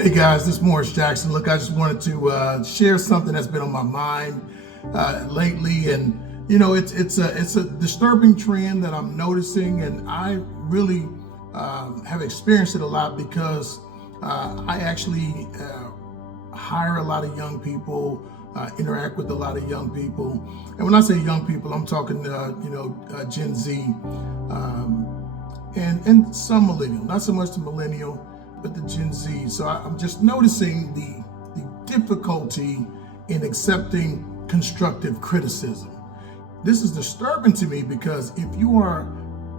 Hey guys, this is Morris Jackson. Look, I just wanted to share something that's been on my mind lately, and it's a disturbing trend that I'm noticing, and I really have experienced it a lot because I actually hire a lot of young people, interact with a lot of young people, and when I say young people, I'm talking Gen Z and some millennial, not so much the millennial, but the Gen Z. So I'm just noticing the difficulty in accepting constructive criticism. This is disturbing to me because if you are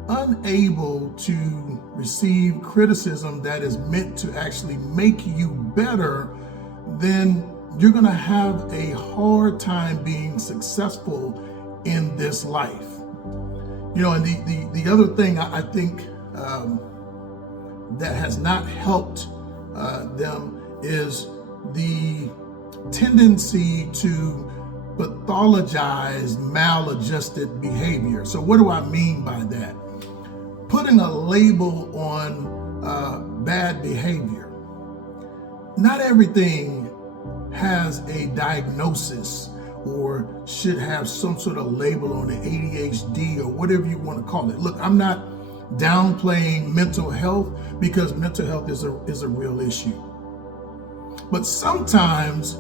unable to receive criticism that is meant to actually make you better, then you're going to have a hard time being successful in this life. And the other thing I think that has not helped them is the tendency to pathologize maladjusted behavior. So what do I mean by that? Putting a label on bad behavior. Not everything has a diagnosis or should have some sort of label on it, ADHD or whatever you want to call it. Look, I'm not downplaying mental health because mental health is a real issue. But sometimes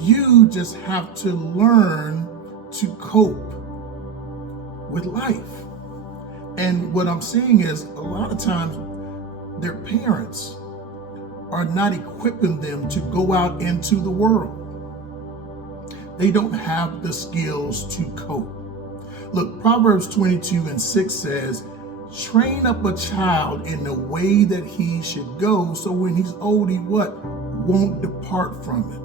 you just have to learn to cope with life. And what I'm seeing is a lot of times their parents are not equipping them to go out into the world. They don't have the skills to cope. Look, Proverbs 22:6 says, train up a child in the way that he should go, so when he's old, he won't depart from it.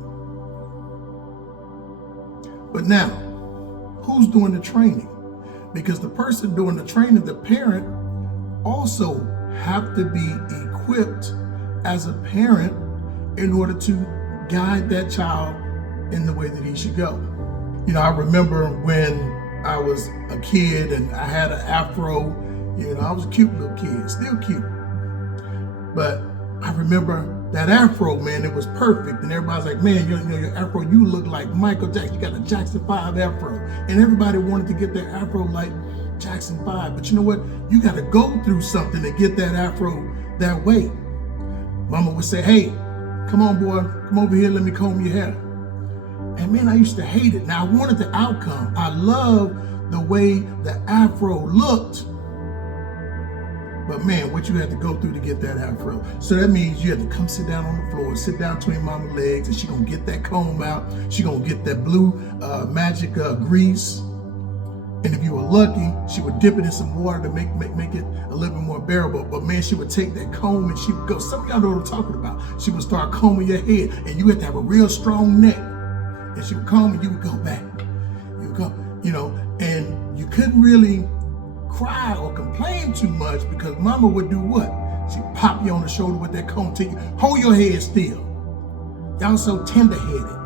But now, who's doing the training? Because the person doing the training, the parent, also have to be equipped as a parent in order to guide that child in the way that he should go. I remember when I was a kid and I had an afro. I was a cute little kid, still cute. But I remember that afro, man, it was perfect. And everybody's like, man, your afro, you look like Michael Jackson. You got a Jackson 5 afro. And everybody wanted to get their afro like Jackson 5. But you know what? You got to go through something to get that afro that way. Mama would say, hey, come on, boy, come over here, let me comb your hair. And man, I used to hate it. Now I wanted the outcome. I loved the way the afro looked. But man, what you had to go through to get that afro. So that means you had to come sit down on the floor, sit down between mama's legs, and she gonna get that comb out. She gonna get that blue magic grease. And if you were lucky, she would dip it in some water to make it a little bit more bearable. But man, she would take that comb and she would go, some of y'all know what I'm talking about. She would start combing your head, and you had to have a real strong neck. And she would comb and you would go back. You would go, and you couldn't really cry or complain too much because mama would do what? She'd pop you on the shoulder with that comb to you. Hold your head still. Y'all so tender-headed.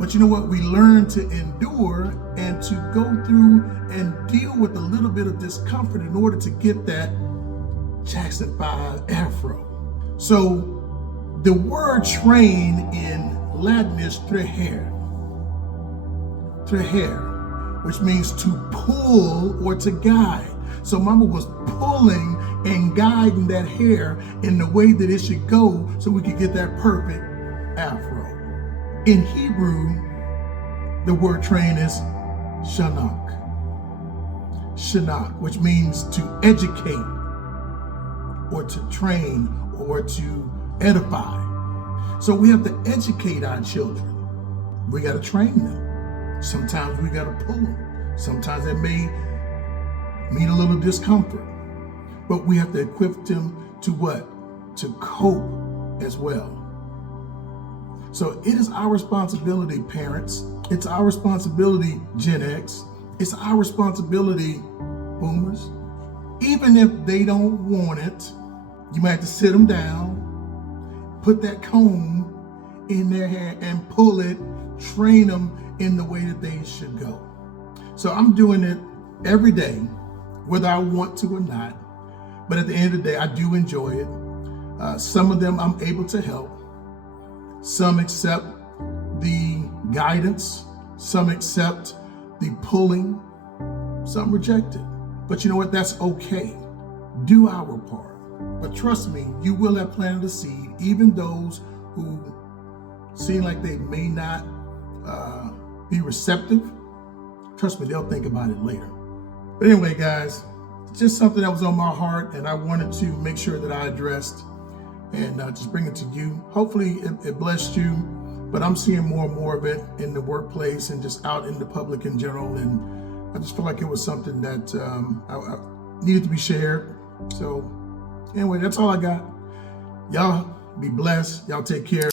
But you know what? We learn to endure and to go through and deal with a little bit of discomfort in order to get that Jackson 5 afro. So the word train in Latin is treher, which means to pull or to guide. So mama was pulling and guiding that hair in the way that it should go so we could get that perfect afro. In Hebrew, the word train is shanak, which means to educate or to train or to edify. So we have to educate our children. We got to train them. Sometimes we got to pull them. Sometimes that may mean a little discomfort. But we have to equip them to what? To cope as well. So it is our responsibility, parents. It's our responsibility, Gen X. It's our responsibility, boomers. Even if they don't want it, you might have to sit them down, put that comb in their hair and pull it, train them in the way that they should go. So I'm doing it every day, whether I want to or not. But at the end of the day, I do enjoy it. Some of them I'm able to help. Some accept the guidance. Some accept the pulling. Some reject it. But you know what? That's okay. Do our part. But trust me, you will have planted a seed. Even those who seem like they may not be receptive, trust me, they'll think about it later. But anyway, guys, just something that was on my heart, and I wanted to make sure that I addressed and just bring it to you. Hopefully it blessed you, but I'm seeing more and more of it in the workplace and just out in the public in general. And I just feel like it was something that I needed to be shared. So anyway, that's all I got. Y'all be blessed. Y'all take care.